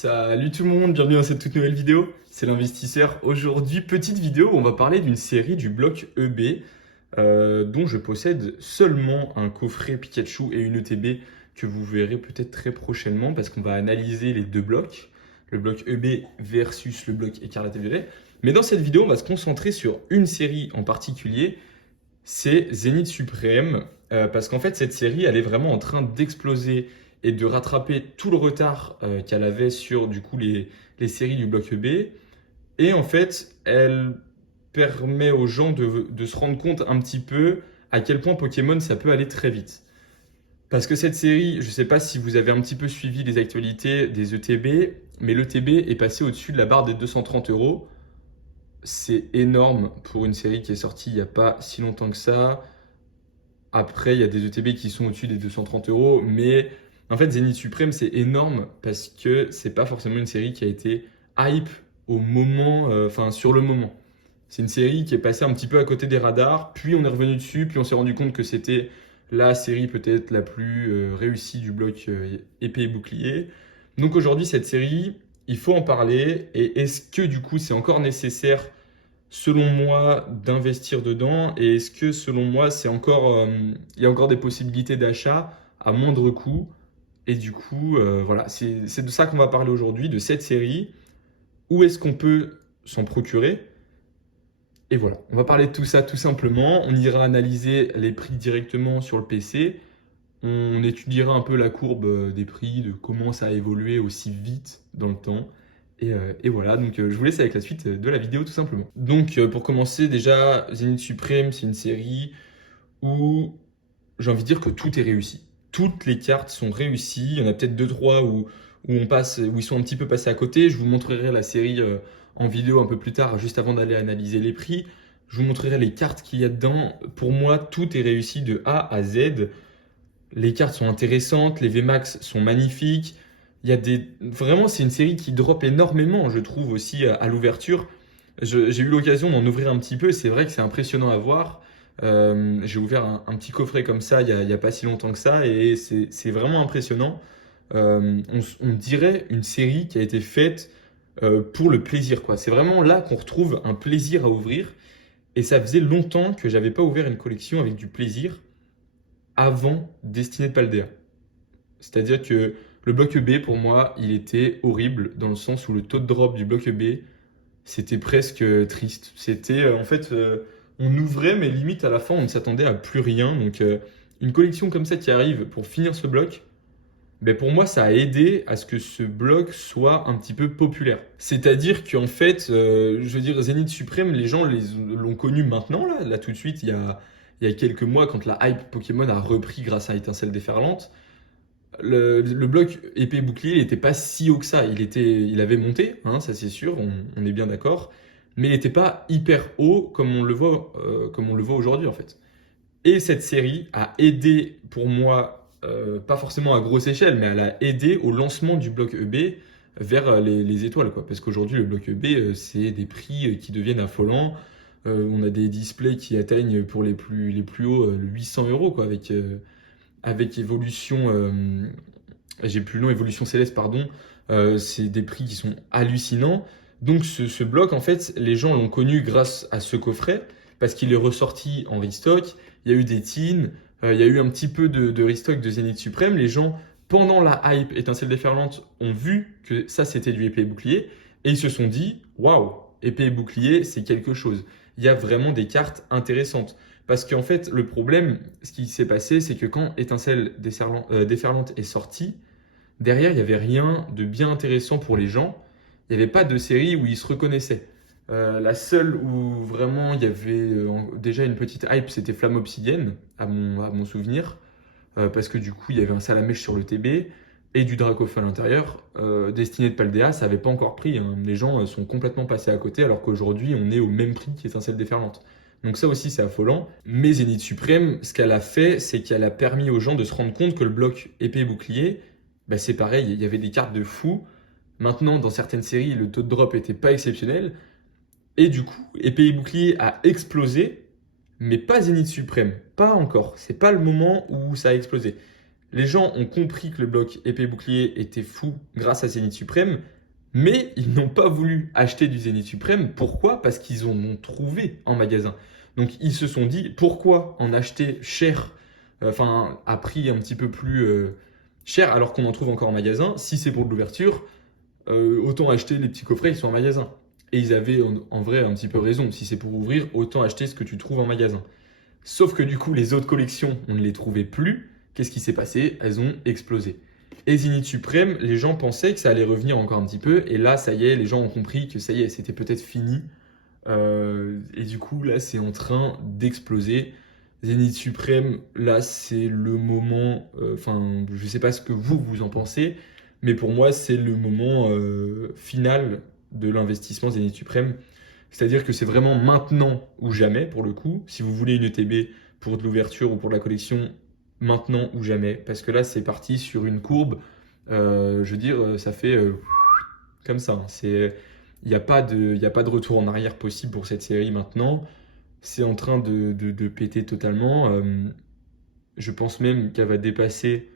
Salut tout le monde, bienvenue dans cette toute nouvelle vidéo, c'est l'investisseur. Aujourd'hui, petite vidéo où on va parler d'une série du bloc EB dont je possède seulement un coffret Pikachu et une ETB que vous verrez peut-être très prochainement parce qu'on va analyser les deux blocs, le bloc EB versus le bloc Écarlate et Violet. Mais dans cette vidéo, on va se concentrer sur une série en particulier, c'est Zénith Suprême, parce qu'en fait cette série elle est vraiment en train d'exploser et de rattraper tout le retard qu'elle avait sur du coup les séries du bloc EB. Et en fait, elle permet aux gens de se rendre compte un petit peu à quel point Pokémon ça peut aller très vite. Parce que cette série, je ne sais pas si vous avez un petit peu suivi les actualités des ETB, mais l'ETB est passé au-dessus de la barre des 230 euros. C'est énorme pour une série qui est sortie il n'y a pas si longtemps que ça. Après, il y a des ETB qui sont au-dessus des 230 euros, mais en fait, Zénith Suprême, c'est énorme parce que c'est pas forcément une série qui a été hype au moment, enfin sur le moment. C'est une série qui est passée un petit peu à côté des radars, puis on est revenu dessus, puis on s'est rendu compte que c'était la série peut-être la plus réussie du bloc épée et bouclier. Donc aujourd'hui, cette série, il faut en parler. Et est-ce que du coup, c'est encore nécessaire selon moi, d'investir dedans? Et est-ce que, selon moi, il y a encore des possibilités d'achat à moindre coût? Et du coup, voilà, c'est de ça qu'on va parler aujourd'hui, de cette série. Où est-ce qu'on peut s'en procurer? Et voilà, on va parler de tout ça tout simplement. On ira analyser les prix directement sur le PC. On étudiera un peu la courbe des prix, de comment ça a évolué aussi vite dans le temps. Et voilà, donc je vous laisse avec la suite de la vidéo tout simplement. Donc pour commencer, déjà, Zénith Suprême, c'est une série où j'ai envie de dire que tout est réussi. Toutes les cartes sont réussies. Il y en a peut-être deux, trois où ils sont un petit peu passés à côté. Je vous montrerai la série en vidéo un peu plus tard, juste avant d'aller analyser les prix. Je vous montrerai les cartes qu'il y a dedans. Pour moi, tout est réussi de A à Z. Les cartes sont intéressantes, les VMAX sont magnifiques. Vraiment, c'est une série qui drop énormément, je trouve, aussi à l'ouverture. J'ai eu l'occasion d'en ouvrir un petit peu, c'est vrai que c'est impressionnant à voir. J'ai ouvert un petit coffret comme ça il y a pas si longtemps que ça, et c'est vraiment impressionnant. On dirait une série qui a été faite pour le plaisir, quoi. C'est vraiment là qu'on retrouve un plaisir à ouvrir, et ça faisait longtemps que j'avais pas ouvert une collection avec du plaisir avant Destinée de Paldea. C'est-à-dire que le bloc EB, pour moi, il était horrible dans le sens où le taux de drop du bloc EB, c'était presque triste. C'était en fait, on ouvrait, mais limite à la fin, on ne s'attendait à plus rien. Donc, une collection comme ça qui arrive pour finir ce bloc, ben pour moi, ça a aidé à ce que ce bloc soit un petit peu populaire. C'est-à-dire qu'en fait, je veux dire, Zénith Suprême, les gens l'ont connu maintenant, là tout de suite, il y a quelques mois, quand la hype Pokémon a repris grâce à Étincelle déferlante. Le bloc épée bouclier, il n'était pas si haut que ça. Il avait monté, hein, ça c'est sûr, on est bien d'accord. Mais il n'était pas hyper haut comme on le voit aujourd'hui en fait. Et cette série a aidé pour moi, pas forcément à grosse échelle, mais elle a aidé au lancement du bloc EB vers les étoiles, quoi. Parce qu'aujourd'hui, le bloc EB, c'est des prix qui deviennent affolants. On a des displays qui atteignent pour les plus hauts le 800 euros, quoi, avec évolution, j'ai plus le nom, évolution céleste, pardon. C'est des prix qui sont hallucinants. Donc ce bloc, en fait, les gens l'ont connu grâce à ce coffret, parce qu'il est ressorti en restock. Il y a eu des teens, il y a eu un petit peu de restock de Zénith Suprême. Les gens, pendant la hype Étincelle déferlante, ont vu que ça, c'était du épée et bouclier, et ils se sont dit, waouh, épée et bouclier, c'est quelque chose. Il y a vraiment des cartes intéressantes. Parce qu'en fait, le problème, ce qui s'est passé, c'est que quand Étincelle déferlante est sortie, derrière, il n'y avait rien de bien intéressant pour les gens. Il n'y avait pas de série où ils se reconnaissaient. La seule où vraiment il y avait déjà une petite hype, c'était Flamme Obsidienne, à mon souvenir. Parce que du coup, il y avait un Salamèche sur le TB et du Dracofeu à l'intérieur. Destinée de Paldea, ça n'avait pas encore pris, hein. Les gens sont complètement passés à côté, alors qu'aujourd'hui, on est au même prix qu'Étincelle déferlante. Donc ça aussi, c'est affolant. Mais Zénith Suprême, ce qu'elle a fait, c'est qu'elle a permis aux gens de se rendre compte que le bloc épée et bouclier, bah, c'est pareil, il y avait des cartes de fou. Maintenant, dans certaines séries, le taux de drop était pas exceptionnel. Et du coup, épée et bouclier a explosé, mais pas Zénith Suprême. Pas encore. C'est pas le moment où ça a explosé. Les gens ont compris que le bloc épée bouclier était fou grâce à Zénith Suprême, mais ils n'ont pas voulu acheter du Zénith Suprême. Pourquoi? Parce qu'ils en ont trouvé en magasin. Donc ils se sont dit, pourquoi en acheter cher, enfin à prix un petit peu plus cher, alors qu'on en trouve encore en magasin? Si c'est pour de l'ouverture, autant acheter les petits coffrets qui sont en magasin. Et ils avaient en vrai un petit peu raison. Si c'est pour ouvrir, autant acheter ce que tu trouves en magasin. Sauf que du coup, les autres collections, on ne les trouvait plus. Qu'est-ce qui s'est passé? Elles ont explosé. Et Zenith Suprême, les gens pensaient que ça allait revenir encore un petit peu. Et là, ça y est, les gens ont compris que ça y est, c'était peut-être fini. Et du coup, là, c'est en train d'exploser. Zenith Suprême, là, c'est le moment. Enfin, je ne sais pas ce que vous en pensez, mais pour moi, c'est le moment final de l'investissement Zenith Suprême. C'est-à-dire que c'est vraiment maintenant ou jamais, pour le coup. Si vous voulez une ETB pour de l'ouverture ou pour de la collection, maintenant ou jamais. Parce que là, c'est parti sur une courbe. Je veux dire, ça fait comme ça. Il n'y a pas de retour en arrière possible pour cette série maintenant. C'est en train de péter totalement. Je pense même qu'elle va dépasser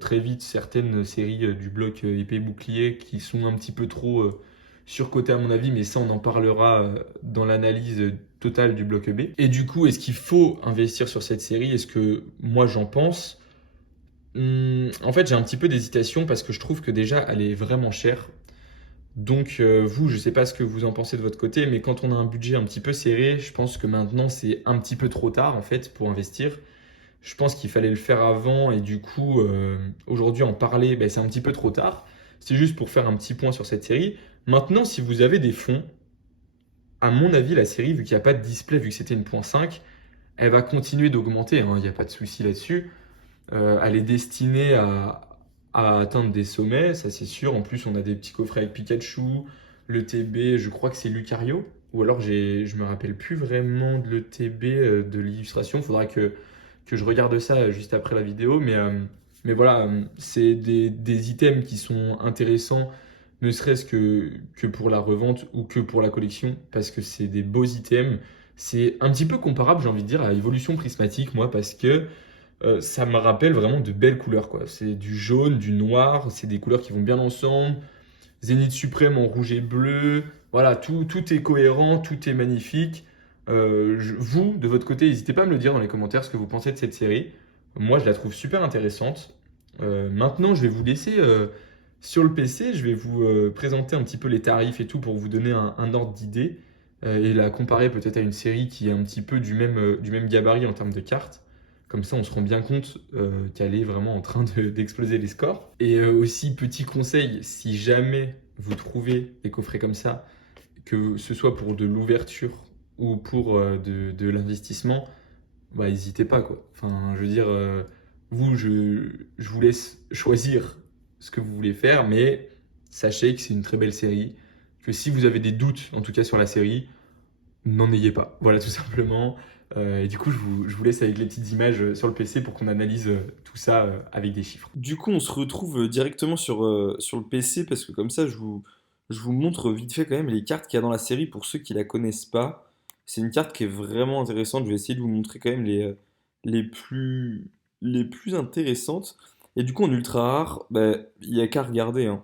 très vite certaines séries du bloc épée bouclier qui sont un petit peu trop surcotées à mon avis, mais ça on en parlera dans l'analyse totale du bloc EB. Et du coup, est-ce qu'il faut investir sur cette série? Est-ce que moi j'en pense? En fait, j'ai un petit peu d'hésitation parce que je trouve que déjà elle est vraiment chère. Donc vous, je sais pas ce que vous en pensez de votre côté, mais quand on a un budget un petit peu serré, je pense que maintenant c'est un petit peu trop tard en fait pour investir. Je pense qu'il fallait le faire avant et du coup, aujourd'hui en parler, ben, c'est un petit peu trop tard. C'est juste pour faire un petit point sur cette série. Maintenant, si vous avez des fonds, à mon avis, la série, vu qu'il n'y a pas de display, vu que c'était une point 5, elle va continuer d'augmenter, hein, il n'y a pas de souci là-dessus. Elle est destinée à atteindre des sommets, ça c'est sûr. En plus, on a des petits coffrets avec Pikachu, le TB, je crois que c'est Lucario. Ou alors, je me rappelle plus vraiment de l'ETB de l'illustration. Il faudra que je regarde ça juste après la vidéo. Mais voilà, c'est des items qui sont intéressants, ne serait-ce que pour la revente ou que pour la collection, parce que c'est des beaux items. C'est un petit peu comparable, j'ai envie de dire, à Evolution Prismatique, moi, parce que ça me rappelle vraiment de belles couleurs, quoi. C'est du jaune, du noir, c'est des couleurs qui vont bien ensemble. Zénith Suprême en rouge et bleu. Voilà, tout est cohérent, tout est magnifique. Vous, de votre côté, n'hésitez pas à me le dire dans les commentaires ce que vous pensez de cette série. Moi, je la trouve super intéressante. Maintenant, je vais vous laisser sur le PC. Je vais vous présenter un petit peu les tarifs et tout pour vous donner un ordre d'idée et la comparer peut-être à une série qui est un petit peu du même gabarit en termes de cartes. Comme ça, on se rend bien compte qu'elle est vraiment en train d'exploser les scores. Et aussi, petit conseil, si jamais vous trouvez des coffrets comme ça, que ce soit pour de l'ouverture ou pour de l'investissement, bah n'hésitez pas quoi. Enfin, je veux dire, vous, je vous laisse choisir ce que vous voulez faire, mais sachez que c'est une très belle série, que si vous avez des doutes, en tout cas sur la série, n'en ayez pas. Voilà, tout simplement. Et du coup, je vous laisse avec les petites images sur le PC pour qu'on analyse tout ça avec des chiffres. Du coup, on se retrouve directement sur le PC parce que comme ça, je vous montre vite fait quand même les cartes qu'il y a dans la série pour ceux qui la connaissent pas. C'est une carte qui est vraiment intéressante. Je vais essayer de vous montrer quand même les plus, les plus intéressantes. Et du coup, en ultra rare, bah, il y a qu'à regarder, hein.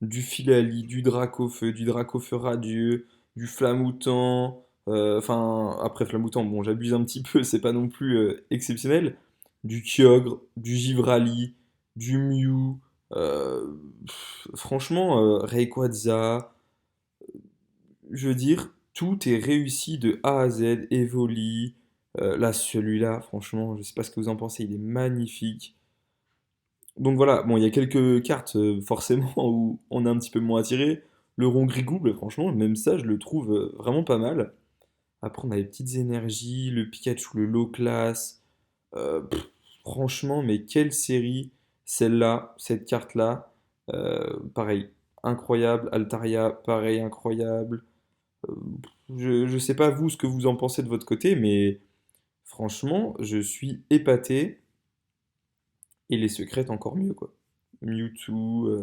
Du Philali, du Dracofeu, du Dracofeu radieux, du Flamoutant. Enfin, après Flamoutant, bon, j'abuse un petit peu, c'est pas non plus exceptionnel. Du Kyogre, du Givrali, du Mew. Franchement, Rayquaza, je veux dire, tout est réussi de A à Z. Evoli, là, celui-là, franchement, je sais pas ce que vous en pensez, il est magnifique. Donc voilà, bon, il y a quelques cartes, forcément, où on est un petit peu moins attiré. Le Rongrigou, bah, franchement, même ça, je le trouve vraiment pas mal. Après, on a les petites énergies, le Pikachu, le low class. Pff, franchement, mais quelle série, celle-là, cette carte-là. Pareil, incroyable. Altaria, pareil, incroyable. Euh, je sais pas vous ce que vous en pensez de votre côté, mais franchement, je suis épaté. Et les secrètes encore mieux, quoi. Mewtwo.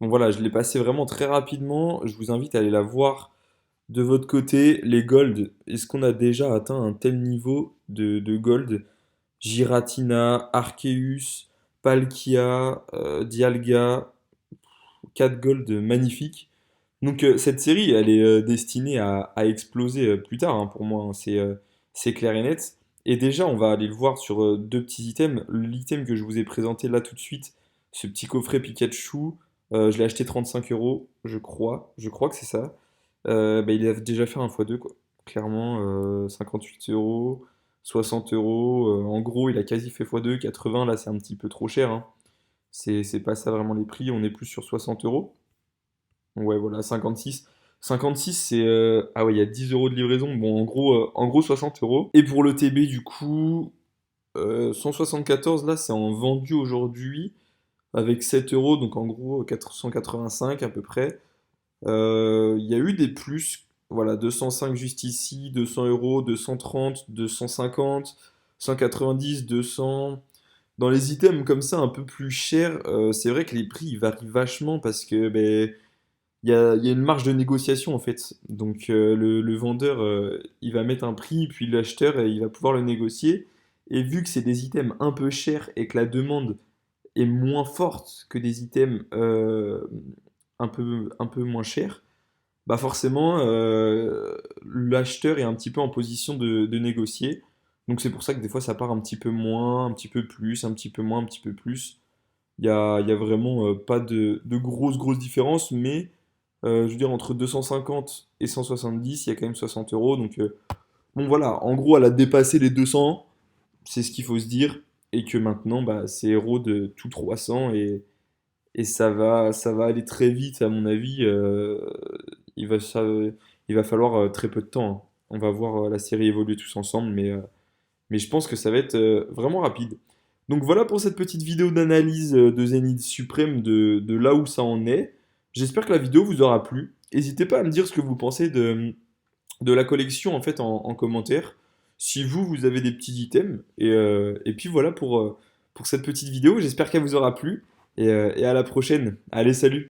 Donc voilà, je l'ai passé vraiment très rapidement. Je vous invite à aller la voir de votre côté. Les Gold, est-ce qu'on a déjà atteint un tel niveau de Gold? Giratina, Arceus, Palkia, Dialga, 4 gold magnifiques. Donc cette série, elle est destinée à exploser plus tard, hein, pour moi, hein, c'est clair et net. Et déjà, on va aller le voir sur deux petits items. L'item que je vous ai présenté là tout de suite, ce petit coffret Pikachu, je l'ai acheté 35 euros, je crois. Je crois que c'est ça. Bah, il a déjà fait un x2, quoi. Clairement, 58 euros, 60 euros. En gros, il a quasi fait x2, 80, là c'est un petit peu trop cher, hein. C'est pas ça vraiment les prix, on est plus sur 60 euros. Ouais, voilà, 56. 56, c'est. Ah ouais, il y a 10 euros de livraison. Bon, en gros 60 euros. Et pour le TB, du coup, 174, là, c'est en vendu aujourd'hui avec 7 euros, donc en gros 485 à peu près. Il y a eu des plus, voilà, 205 juste ici, 200 euros, 230, 250, 190, 200. Dans les items comme ça, un peu plus chers, c'est vrai que les prix ils varient vachement parce que ben, il y a une marge de négociation en fait. Donc le vendeur il va mettre un prix, puis l'acheteur il va pouvoir le négocier. Et vu que c'est des items un peu chers et que la demande est moins forte que des items un peu moins chers, bah forcément l'acheteur est un petit peu en position de négocier. Donc c'est pour ça que des fois ça part un petit peu moins, un petit peu plus, un petit peu moins, un petit peu plus. Il y a vraiment pas de grosses différences, mais je veux dire, entre 250 et 170, il y a quand même 60 euros. Donc, bon, voilà. En gros, elle a dépassé les 200. C'est ce qu'il faut se dire. Et que maintenant, bah, c'est héros de tout 300. Et ça va aller très vite, à mon avis. Il va falloir très peu de temps, hein. On va voir la série évoluer tous ensemble. Mais je pense que ça va être vraiment rapide. Donc voilà pour cette petite vidéo d'analyse de Zenith Suprême de là où ça en est. J'espère que la vidéo vous aura plu. N'hésitez pas à me dire ce que vous pensez de la collection en fait en commentaire. Si vous avez des petits items. Et puis voilà pour cette petite vidéo. J'espère qu'elle vous aura plu. Et à la prochaine. Allez, salut!